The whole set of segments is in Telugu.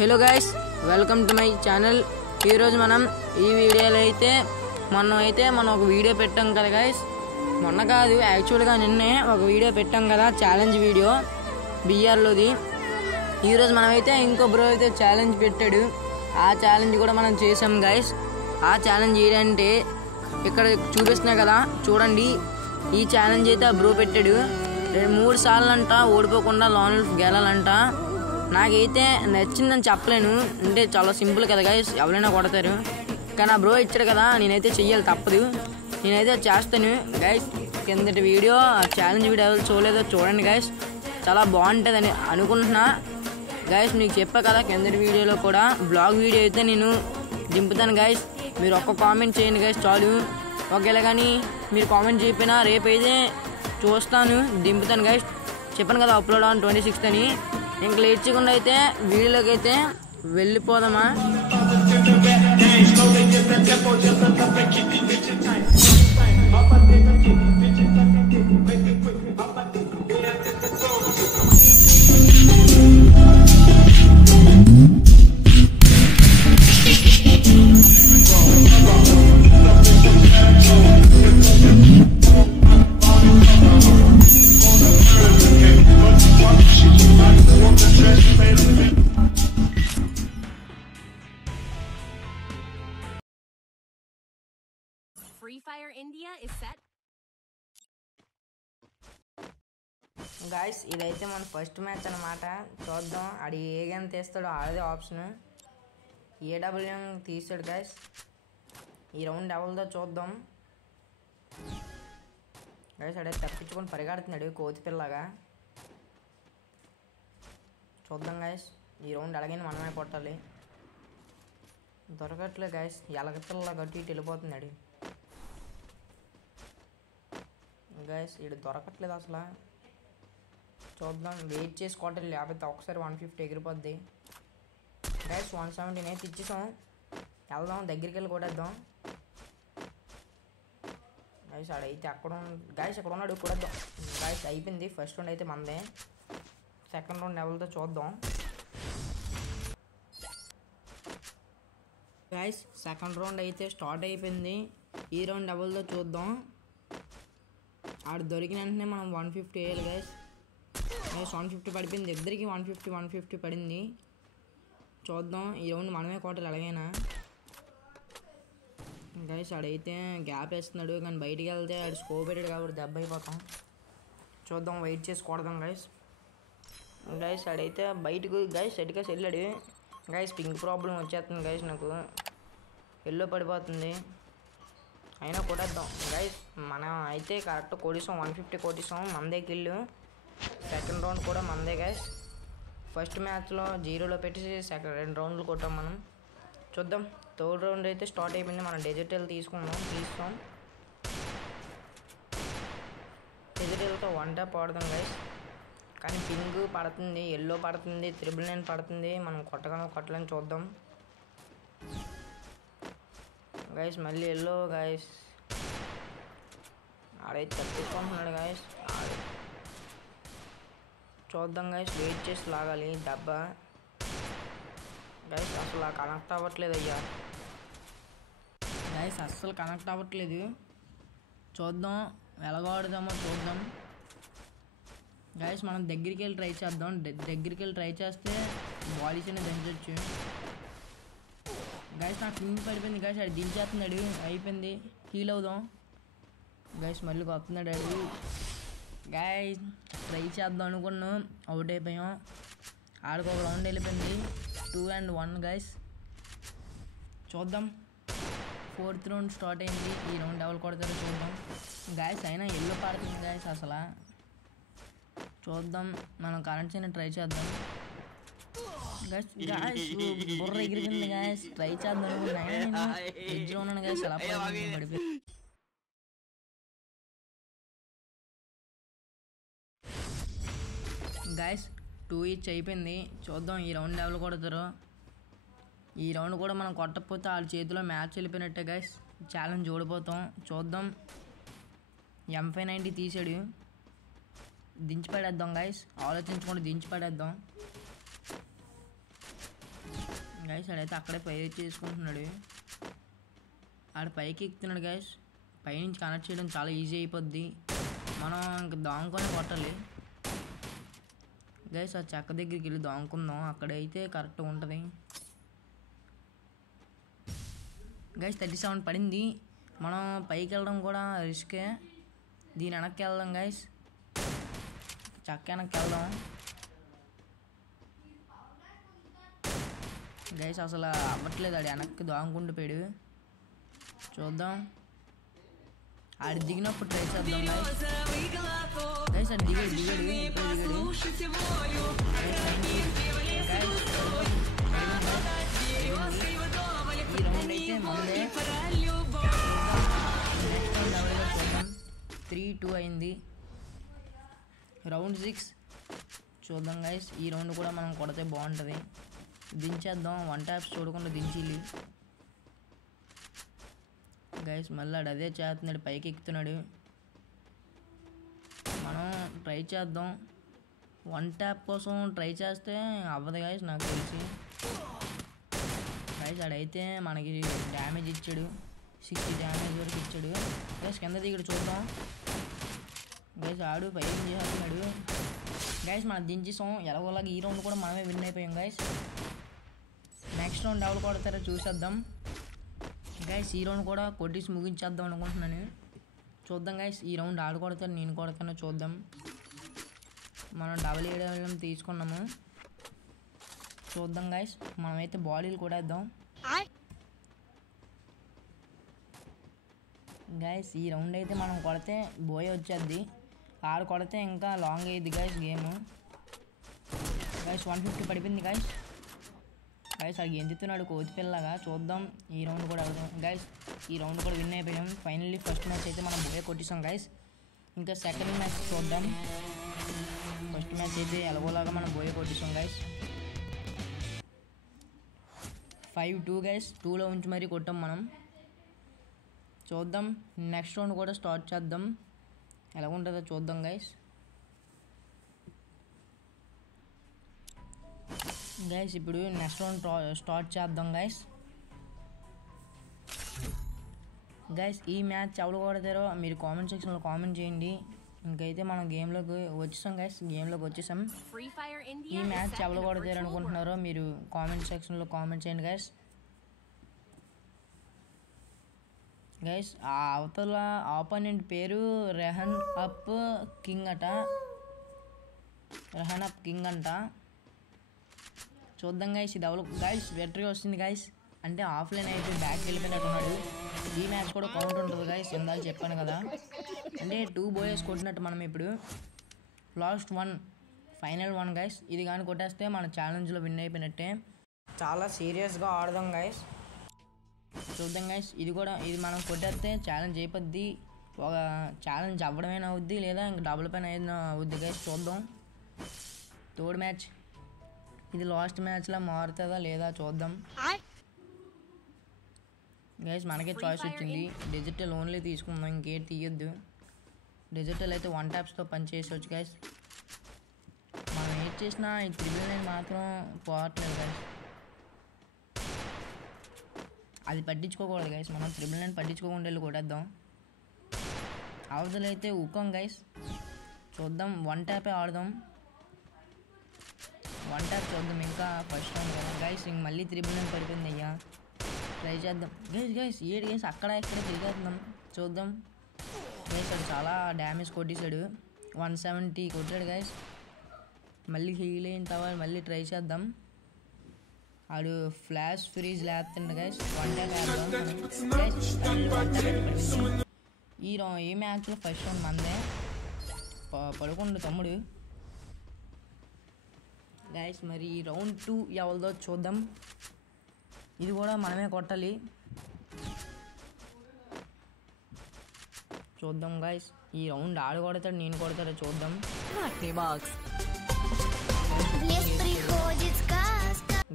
Hello guys, welcome to my channel. ఈరోజు మనం ఈ వీడియోలో అయితే మనం ఒక వీడియో పెట్టాం కదా గైస్. మొన్న కాదు, యాక్చువల్గా నిన్నే ఒక వీడియో పెట్టాం కదా, ఛాలెంజ్ వీడియో బిఆర్లోది. ఈరోజు మనమైతే ఇంకో బ్రో అయితే ఛాలెంజ్ పెట్టాడు. ఆ ఛాలెంజ్ కూడా మనం చేసాం గైస్. ఆ ఛాలెంజ్ ఏంటంటే ఇక్కడ చూపిస్తున్నా కదా, చూడండి. ఈ ఛాలెంజ్ అయితే ఆ బ్రో పెట్టాడు. 3 సార్లు అంట ఓడిపోకుండా లోన్ గెలాలంట. నాకైతే నచ్చిందని చెప్పలేను, అంటే చాలా సింపుల్ కదా గైస్, ఎవరైనా కొడతారు. కానీ ఆ బ్రో ఇచ్చాడు కదా, నేనైతే చెయ్యాలి, తప్పదు. నేనైతే చేస్తాను గైస్. కిందటి వీడియో ఛాలెంజ్ వీడియో ఎవరు చూడలేదో చూడండి గైస్, చాలా బాగుంటుందని అనుకుంటున్నా గైస్. మీకు చెప్పా కదా, కిందటి వీడియోలో కూడా బ్లాగ్ వీడియో అయితే నేను దింపుతాను గైస్. మీరు ఒక్క కామెంట్ చేయండి గైస్ చాలు. ఒకవేళ కానీ మీరు కామెంట్ చెప్పినా రేపైతే చూస్తాను, దింపుతాను గైస్. చెప్పాను కదా అప్లోడ్ ఆన్ 26th అని. ఇంక లేట్ చేయకుండా అయితే వీడియోలోకి అయితే వెళ్ళిపోదామా. Free Fire India is set. Guys, ఇదైతే మన ఫస్ట్ మ్యాచ్ అనమాట. చూద్దాం ఆడి ఏ గేమ్ తీస్తాడో, ఆడదే ఆప్షన్. ఏడబ్ల్యూఎం తీసాడు గాయస్. ఈ రౌండ్ ఎవరిదో చూద్దాం గాయస్. ఆడైతే తప్పించుకొని పరిగెడుతున్నాడు కోతిపిల్లగా. చూద్దాం గాయస్, ఈ రౌండ్ అలాగే మనమే కొట్టాలి. దొరకట్లే గాయస్, ఎలగపిల్ల కట్టి ఇటు వెళ్ళిపోతున్నాడు గాయస్. ఇటు దొరకట్లేదు అసలు. చూద్దాం, వెయిట్ చేసి కొట్టాలి, లేకపోతే ఒకసారి 150 ఎగిరిపోద్ది గాయస్. 170 అయితే ఇచ్చేసాం. వెళ్దాం, దగ్గరికి వెళ్ళి కొట్టేద్దాం గాయస్. ఆడైతే అక్కడ గాయస్, అక్కడ ఉన్నాడు, కొట్టేద్దాం గాయస్. అయిపోయింది ఫస్ట్ రౌండ్ అయితే మనదే. సెకండ్ రౌండ్ ఎవరితో చూద్దాం గాయస్. సెకండ్ రౌండ్ అయితే స్టార్ట్ అయిపోయింది. ఈ రౌండ్ ఎవరితో చూద్దాం. ఆడు దొరికిన వెంటనే మనం 150 వేయాలి గైస్. 150 పడిపోయింది ఇద్దరికి. 150 పడింది. చూద్దాం, ఈ రౌండ్ మనమే కొట్టాలి ఎలాగైనా గైస్. ఆడైతే గ్యాప్ వేస్తున్నాడు, కానీ బయటికి వెళ్తే ఆడు స్కోప్ పెట్టాడు కాబట్టి దెబ్బ అయిపోతాం. చూద్దాం, వెయిట్ చేసి కొడదాం గైస్. గైస్ ఆడైతే బయటకు గైస్ ఎటుకేసి వెళ్ళాడు గైస్. పింక్ ప్రాబ్లం వచ్చేస్తుంది గైస్, నాకు ఎల్లో పడిపోతుంది. అయినా కొట్టేద్దాం గైస్. మనం అయితే కరెక్ట్ కొట్టేసాం, 150 కొట్టేసాం. మనదే కిల్లు. సెకండ్ రౌండ్ కూడా మనదే గైస్. ఫస్ట్ మ్యాచ్లో 0లో పెట్టేసి రెండు రౌండ్లు కొట్టాం మనం. చూద్దాం, థర్డ్ రౌండ్ అయితే స్టార్ట్ అయిపోయింది. మనం డిజిటల్ తీస్తాం. డిజిటల్తో 1 ట్యాప్ ఆడదాం గైస్. కానీ పింక్ పడుతుంది, ఎల్లో పడుతుంది, 999 పడుతుంది. మనం కొట్టలేని చూద్దాం గైస్. మళ్ళీ ఎల్లో గైస్. ఆడైతే తప్పించుకుంటున్నాడు గైస్. చూద్దాం గైస్, వెయిట్ చేసి లాగాలి దెబ్బ గైస్. అసలు కనెక్ట్ అవ్వట్లేదు అయ్యా గైస్, అస్సలు కనెక్ట్ అవ్వట్లేదు. చూద్దాం ఎలాగో ఆడుదామో చూద్దాం గైస్. మనం దగ్గరికి వెళ్ళి ట్రై చేద్దాం. దగ్గరికి వెళ్ళి ట్రై చేస్తే బాడీస్ అనేది దించవచ్చు గైస్. నాకు కింద పడిపోయింది గైస్, అది దించేస్తున్నాడు. అయిపోయింది, హీల్ అవుదాం గైస్. మళ్ళీ వస్తున్నాడు ఆడు గైస్. ట్రై చేద్దాం అనుకున్నాం, అవుట్ అయిపోయాం. ఆడికి ఒక రౌండ్ వెళ్ళిపోయింది. 2-1 గైస్. చూద్దాం, 4th రౌండ్ స్టార్ట్ అయింది. ఈ రౌండ్ ఎవరు కొడతారో చూద్దాం గైస్. అయినా ఎల్లో పడుతుంది గైస్ అసలు. చూద్దాం, మనం కరెంట్ చేయని ట్రై చేద్దాం గైస్. బుర్ర ఎగిరిపోయింది గైస్. ట్రై చేద్దాం అనుకున్నా, ఎడ్జ్లో ఉన్నాను గైస్. అలా పడిపోయింది గైస్. 2 అయిపోయింది. చూద్దాం ఈ రౌండ్ ఎవరు కొడతారో. ఈ రౌండ్ కూడా మనం కొట్టకపోతే వాళ్ళ చేతిలో మ్యాచ్ వెళ్ళిపోయినట్టే గైస్. ఛాలెంజ్ ఓడిపోతాం. చూద్దాం, M590 తీసాడు. దించి పడేద్దాం గైస్. ఆలోచించకుండా దించి పడేద్దాం గైస్ ఆడైతే అక్కడే పై చేసుకుంటున్నాడు. ఆడ పైకి ఎక్కుతున్నాడు గైస్. పైనుంచి కనెక్ట్ చేయడం చాలా ఈజీ అయిపోద్ది. మనం ఇంక దాంకొని కొట్టాలి గైస్. ఆ చెక్క దగ్గరికి వెళ్ళి దాంకుందాం, అక్కడైతే కరెక్ట్గా ఉంటుంది గైస్. 37 పడింది. మనం పైకి వెళ్ళడం కూడా రిస్కే. దీని వెనక్కి వెళ్దాం గైస్, చెక్క వెనక్కి వెళ్దాం గైస్. అసలు అవ్వట్లేదు, ఆడు వెనక్కి దాంకుంటూ పోయాడు. చూద్దాం, ఆడు దిగినప్పుడు ట్రై చేద్దాం గైస్. ఆడు దిగాడు ఈ రౌండ్ అయితే మందే. నెక్స్ట్ రౌండ్ ఎవరిగా చూద్దాం. 3-2 అయింది. రౌండ్ 6 చూద్దాం గైస్. ఈ రౌండ్ కూడా మనం కొడితే బాగుంటుంది. దించేద్దాం, 1 ట్యాప్స్ చూడకుండా దించిలి గైస్. మళ్ళీ అదే చేస్తున్నాడు, పైకి ఎక్కుతున్నాడు. మనం ట్రై చేద్దాం. 1 ట్యాప్ కోసం ట్రై చేస్తే అవ్వదు గైస్ నాకు తెలిసి. గైస్ ఆడైతే మనకి డ్యామేజ్ ఇచ్చాడు, 60 డ్యామేజ్ వరకు ఇచ్చాడు గైస్. కింద దిగడు చూద్దాం గైస్. ఆడు పైకి చేస్తున్నాడు గైస్. మనం దించేసాం ఎలాగోలాగా. ఈ రౌండ్ కూడా మనమే విన్ అయిపోయాం గైస్. నెక్స్ట్ రౌండ్ ఎవరు కొడతారో చూసేద్దాం గైస్. ఈ రౌండ్ కూడా కొట్టేసి ముగించేద్దాం అనుకుంటున్నాను. చూద్దాం గైస్, ఈ రౌండ్ ఆడు కొడతారు నేను కొడతానో చూద్దాం. మనం డబల్ ఏడవడం తీసుకున్నాము, చూద్దాం గైస్. మనమైతే బాడీలు కూడా వేద్దాం గైస్. ఈ రౌండ్ అయితే మనం కొడితే బోయ్ వచ్చేద్ది, ఆడు కొడితే ఇంకా లాంగ్ అయ్యిద్ది గైస్ గేమ్ గైస్. 150 పడిపోయింది గైస్. గైస్ అది ఎందుతున్నాడు కోతిపిల్లగా. చూద్దాం ఈ రౌండ్ కూడా అవుతాం గైస్. ఈ రౌండ్ కూడా విన్ అయిపోయాం ఫైనల్లీ. ఫస్ట్ మ్యాచ్ అయితే మనం బోయే కొట్టేసాం గైస్. ఇంకా సెకండ్ మ్యాచ్ చూద్దాం. ఫస్ట్ మ్యాచ్ అయితే ఎలాగోలాగా మనం బోయే కొట్టేసాం గైస్. 5-2 గైస్. 2లో ఉంచి మరీ కొట్టాం మనం. చూద్దాం నెక్స్ట్ రౌండ్ కూడా స్టార్ట్ చేద్దాం, ఎలా ఉంటుందో చూద్దాం గైస్. గైస్ ఇప్పుడు నెక్స్ట్ రౌండ్ స్టార్ట్ చేద్దాం గైస్. గైస్ ఈ మ్యాచ్ ఎవరు కొడతారో మీరు కామెంట్ సెక్షన్లో కామెంట్ చేయండి. ఇంకైతే మనం గేమ్లోకి వచ్చేసాం గైస్, గేమ్లోకి వచ్చేసాం. Free Fire ఈ India is మ్యాచ్ set ఎవరు in a కొడతారు virtual అనుకుంటున్నారో world. మీరు కామెంట్ సెక్షన్లో కామెంట్ చేయండి గైస్. గైస్ ఆ అవతల ఆపోనెంట్ పేరు రెహన్ అప్ కింగ్ అంట. చూద్దాం గైస్ ఇది ఎవరు గైస్. వెటరీ వస్తుంది గైస్, అంటే ఆఫ్లైన్ అయితే బ్యాక్ వెళ్ళిపోయినట్టున్నాడు. ఈ మ్యాచ్ కూడా కౌంట్ ఉంటుంది గైస్, ఇందాక చెప్పాను కదా. అంటే 2 బోయస్ కొట్టినట్టు మనం ఇప్పుడు. Last 1 final 1 guys. ఇది కానీ కొట్టేస్తే మన ఛాలెంజ్లో విన్ అయిపోయినట్టే. చాలా సీరియస్గా ఆడదాం గైస్. చూద్దాం గైస్ ఇది మనం కొట్టేస్తే ఛాలెంజ్ అయిపోద్ది. ఒక ఛాలెంజ్ అవ్వడమైనా అవుద్ది, లేదా ఇంక డబుల్ పైన అయినా అవుద్ది గైస్. చూద్దాం. థర్డ్ మ్యాచ్ ఇది లాస్ట్ మ్యాచ్లా మారుతుందా లేదా చూద్దాం గైస్. మనకే చాయిస్ వచ్చింది, డిజిటల్ ఓన్లీ తీసుకుందాం, ఇంకేం తీయొద్దు. డిజిటల్ అయితే 1 ట్యాప్స్తో పని చేసేవచ్చు గైస్. మనం ఏం చేసినా ఈ 9 మాత్రం పోవట్లేదు గైస్. అది పట్టించుకోకూడదు గైస్, మనం 9 పట్టించుకోకుండా వెళ్ళి కొట్టేద్దాం. అవతలైతే ఉక్కం గైస్. చూద్దాం 1 ట్యాపే ఆడదాం. 1 ట్యాప్ చూద్దాం. ఇంకా ఫస్ట్ రౌండ్ కదా గైస్. ఇంక మళ్ళీ 9 పడిపోయింది అయ్యా. ట్రై చేద్దాం గైస్. ఏడు గైస్ అక్కడ ఇక్కడ తిరిగేద్దాం. చూద్దాం గైస్. అది చాలా డ్యామేజ్ కొట్టేశాడు, 170 కొట్టాడు గైస్. మళ్ళీ హీల్ అయిన తర్వాత మళ్ళీ ట్రై చేద్దాం. ఆడు ఫ్లాష్ ఫ్రీజ్ లేపుతుండ గైస్. 1 ట్యాప్ వేద్దాం. ఈ మ్యాచ్లో ఫస్ట్ రౌండ్ మందే. పడుకుండు తమ్ముడు గైస్. మరి రౌండ్ 2 ఎవరిదో చూద్దాం. ఇది కూడా మనమే కొట్టాలి. చూద్దాం గైస్. ఈ రౌండ్ ఆడు కొడతాడు నేను కొడతాడో చూద్దాం.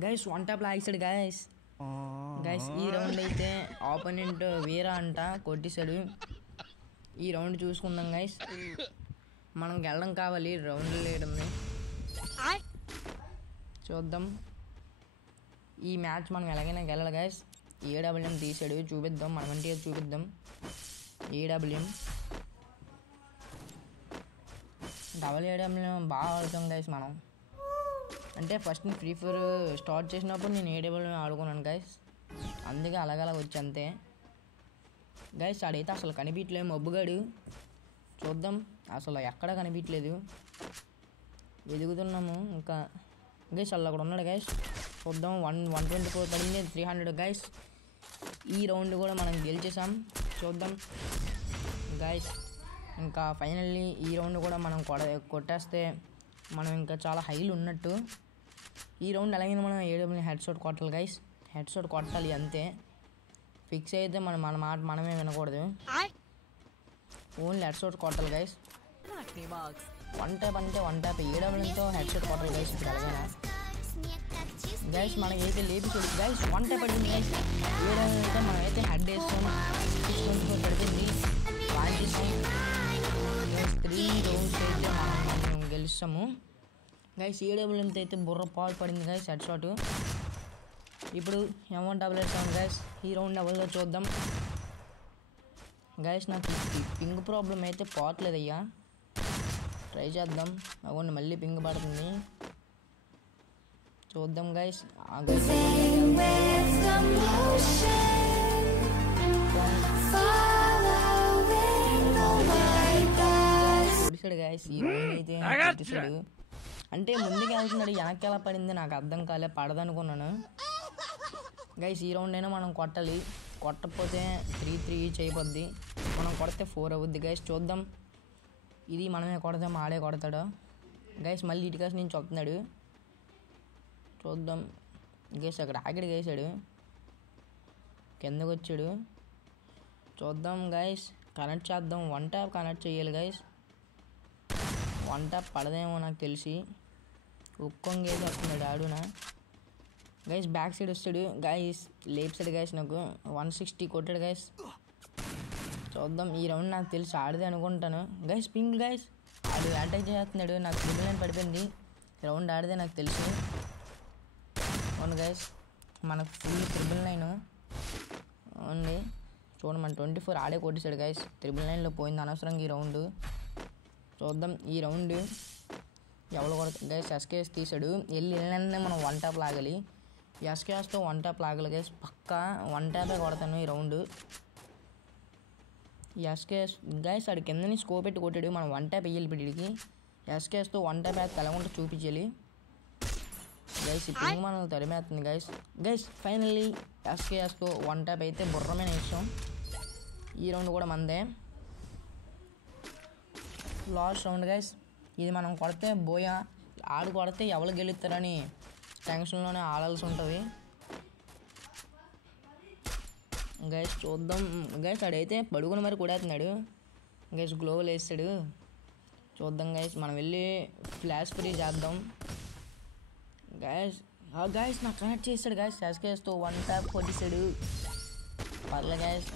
గైస్ 1 ట్యాప్ లాగేసాడు గైస్. ఈ రౌండ్ అయితే ఆపోనెంట్ వీరా అంట కొట్టేశాడు. ఈ రౌండ్ చూసుకుందాం గైస్. మనం గెలడం కావాలి రౌండ్లు వేయడం. చూద్దాం. ఈ మ్యాచ్ మనం ఎలాగైనా గెలాలి గైస్. ఏడబ్ల్యూఎం తీసాడు, చూపిద్దాం మనమంటే చూపిద్దాం. ఏడబ్ల్యూఎం ఏడబ్ల్యూఎం బాగా ఆడుతాం గైస్ మనం. అంటే ఫస్ట్ ఫ్రీ ఫైర్ స్టార్ట్ చేసినప్పుడు నేను ఏడబ్ల్యూఎం ఆడుకున్నాను గైస్, అందుకే అలాగలా వచ్చి అంతే గైస్. ఆడైతే అసలు కనిపించలేదు మబ్బుగాడు. చూద్దాం, అసలు ఎక్కడ కనిపించలేదు, వెతుకుతున్నాము ఇంకా గైస్. అలా అక్కడ ఉన్నాడు గైస్, చూద్దాం. 124 పడింది, 300 గైస్. ఈ రౌండ్ కూడా మనం గెలిచేసాం, చూద్దాం గైస్. ఇంకా ఫైనల్లీ ఈ రౌండ్ కూడా మనం కొట్టేస్తే మనం ఇంకా చాలా హైలు ఉన్నట్టు. ఈ రౌండ్ అలాగే మనం ఏడబ్ల్యూఎం హెడ్ షాట్ కొట్టాలి గైస్, హెడ్ షాట్ కొట్టాలి అంతే. ఫిక్స్ అయితే మన మాట మనమే వినకూడదు, ఓన్లీ హెడ్ షాట్ కొట్టాలి గైస్. వన్ ట్యాప్ అంటే వన్ ట్యాప్, ఏడబ్ల్యూఎంతో హెడ్ షాట్ కొట్టాలి గైస్. ఇప్పుడు అలాగైనా గైస్ మనకైతే లేపించదు గైస్. వన్ ట్యాప్ పడింది గైస్. ఏడబ్ల్యూఎంతో మనమైతే హెడ్ వేస్తాం, 624 పడుతుంది. 3 రౌండ్స్ అయితే మనం గెలుస్తాము గైస్. ఏడబ్ల్యూఎంతో అయితే బుర్ర పాలు పడింది గైస్ హెడ్ షాట్. ఇప్పుడు M188 గైస్. ఈ రౌండ్ ఎవరిలో చూద్దాం గైస్. నాకు పింగ్ ప్రాబ్లం అయితే పోవట్లేదయ్యా, ట్రై చేద్దాం. అవును మళ్ళీ పింగ్ పడుతుంది, చూద్దాం గైస్. కొడిసాడు గైస్, ఈ రౌండ్ అయితే కొట్టేసాడు. అంటే ముందుకు వెళ్తున్నాడు, వెనక్కి ఎలా పడింది నాకు అర్థం కాలే, పడదనుకున్నాను గైస్. ఈ రౌండ్ అయినా మనం కొట్టాలి, కొట్టకపోతే 3-3 చేయబద్ది. మనం కొడితే 4 అవుద్ది గైస్. చూద్దాం, ఇది మనమే కొడతాం ఆడే కొడతాడు గైస్. మళ్ళీ ఇటుకాసి నుంచి వస్తున్నాడు, చూద్దాం గైస్. అక్కడ ఆగిడి వేసాడు, కిందకు వచ్చాడు, చూద్దాం గైస్. కనెక్ట్ చేద్దాం, వన్ ట్యాప్ కనెక్ట్ చేయాలి గైస్. వన్ ట్యాప్ పడదేమో నాకు తెలిసి. ఉక్కొంగేసి వస్తున్నాడు ఆడునా గైస్. బ్యాక్ సైడ్ వస్తాడు గైస్, లేఫ్ట్ సైడ్ గైస్. నాకు 160 కొట్టాడు గైస్. చూద్దాం, ఈ రౌండ్ నాకు తెలిసి ఆడదే అనుకుంటాను గైస్. పింగ్ గైస్, ఆడు అటాక్ చేస్తున్నాడు, నాకు ట్రిపుల్ 9 పడిపోయింది. రౌండ్ ఆడదే నాకు తెలుసు. అవును గైస్, మనకు ఫుల్ ట్రిపుల్ 9 ఉంది. చూడండి మన 24 ఆడే కొట్టేశాడు గైస్. ట్రిపుల్ 9లో పోయింది అనవసరంగా ఈ రౌండ్. చూద్దాం ఈ రౌండ్ ఎవరు కొడతారు గైస్. ఎస్కేఎస్ తీసాడు, వెళ్ళినే మనం వన్ ట్యాప్ లాగాలి. ఎస్కేఎస్తో వన్ ట్యాప్ లాగాలి గైస్, పక్కా వన్ ట్యాపే కొడతాను ఈ రౌండ్. ఎస్కేఎస్ గైస్ ఆడు కిందని స్కోప్ పెట్టి కొట్టాడు, మనం వన్ ట్యాప్ వేయాలి వీడికి. ఎస్కేఎస్తో వన్ ట్యాప్ అయితే తెలగొంటే చూపించాలి గైస్. ఈ పింగ్ మనం తరిమేస్తుంది గైస్. గైస్ ఫైనల్లీ ఎస్కేఎస్తో వన్ ట్యాప్ అయితే బుర్రమైన విషయం. ఈ రౌండ్ కూడా మందే, లాస్ట్ రౌండ్ గైస్. ఇది మనం కొడితే బోయా, ఆడు కొడితే ఎవరు గెలుస్తారని టెన్షన్లోనే ఆడాల్సి ఉంటుంది గైస్. చూద్దాం గైస్, ఆడైతే పడుకుని మరి కొడేస్తున్నాడు గైస్, గ్లోవల్ వేస్తాడు. చూద్దాం గైస్, మనం వెళ్ళి ఫ్లాష్ ఫ్రీ చేద్దాం గైస్. గైస్ నాకు కనెక్ట్ చేస్తాడు గైస్, ఎస్కేఎస్తో వన్ ట్యాప్ కొట్టేసాడు. పర్లే గైస్,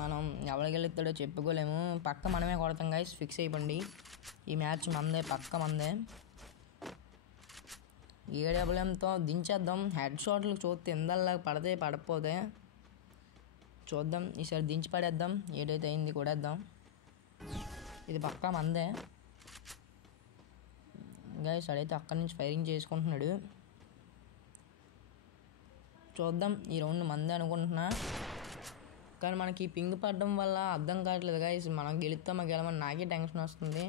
మనం ఎవరికి గెలుస్తాడో చెప్పుకోలేము, పక్క మనమే కొడతాం గైస్. ఫిక్స్ అయిపోండి, ఈ మ్యాచ్ మందే, పక్క మందే. ఏడబ్ల్యూఎంతో దించేద్దాం. హెడ్ షాట్లు చూస్తే ఇందల్లా పడితే పడకపోతే చూద్దాం, ఈసారి దించి పడేద్దాం. ఏదైతే అయింది కొడేద్దాం, ఇది పక్కా మందే గైస్. అడైతే అక్కడి నుంచి ఫైరింగ్ చేసుకుంటున్నాడు, చూద్దాం. ఈ రౌండ్ మందే అనుకుంటున్నా, కానీ మనకి పింగ్ పడడం వల్ల అర్థం కావట్లేదు గైస్. మనం గెలుస్తామా గెలమని నాకే టెన్షన్ వస్తుంది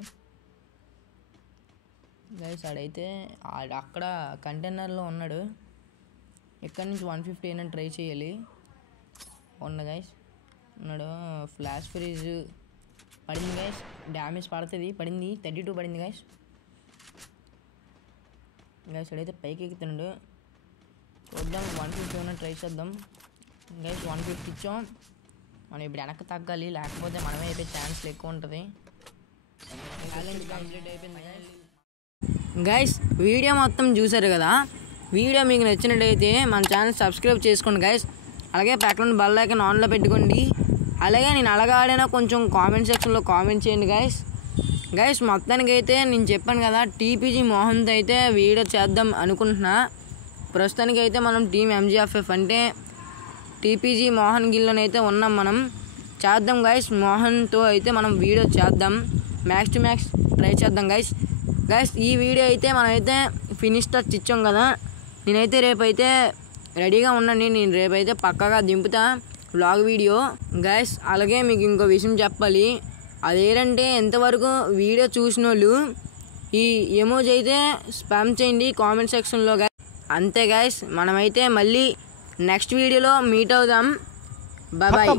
గైస్. ఆడైతే అక్కడ కంటైనర్లో ఉన్నాడు, ఎక్కడి నుంచి 150 అయినా ట్రై చేయాలి. ఉన్న గైస్ ఉన్నాడు. ఫ్లాష్ ఫ్రీజ్ పడింది గైస్, డ్యామేజ్ పడుతుంది, పడింది 32 పడింది గైస్. గైస్ ఆడైతే పైకి ఎక్కుతున్నాడు, చూద్దాం 150 అయినా ట్రై చేద్దాం గైస్. 150 ఇచ్చాం, మనం ఇప్పుడు వెనక్కి తగ్గాలి, లేకపోతే మనమే అయిపోయే ఛాన్స్లు ఎక్కువ ఉంటుంది. ఛాలెంజ్ కంప్లీట్ అయిపోయింది గైస్. వీడియో మొత్తం చూసారు కదా, వీడియో మీకు నచ్చినట్టయితే మన ఛానల్ సబ్స్క్రైబ్ చేసుకోండి గైస్. అలాగే పక్కన బెల్ ఐకాన్ ఆన్లో పెట్టుకోండి. అలాగే నేను అలాగా ఆడినా కొంచెం కామెంట్ సెక్షన్లో కామెంట్ చేయండి గైస్. గైస్ మొత్తానికి అయితే నేను చెప్పాను కదా, టీపీజీ మోహన్తో అయితే వీడియో చేద్దాం అనుకుంటున్నా. ప్రస్తుతానికి అయితే మనం టీమ్ MGFF అంటే TPG మోహన్ గిల్లోనైతే అయితే ఉన్నాం. మనం చేద్దాం గైస్, మోహన్తో అయితే మనం వీడియో చేద్దాం, మ్యాక్స్ టు మ్యాక్స్ ట్రై చేద్దాం గైస్. ఈ వీడియో అయితే మనమైతే ఫినిష్ టచ్ ఇచ్చాం కదా. నేనైతే రేపైతే రెడీగా ఉండండి, నేను రేపైతే పక్కాగా దింపుతా వ్లాగ్ వీడియో గైస్. అలాగే మీకు ఇంకో విషయం చెప్పాలి, అదేంటంటే ఎంతవరకు వీడియో చూసిన వాళ్ళు ఈ ఎమోజీ అయితే స్పామ్ చేయండి కామెంట్ సెక్షన్లో గైస్. అంతే గైస్, మనమైతే మళ్ళీ నెక్స్ట్ వీడియోలో మీట్ అవుదాం. Bye bye.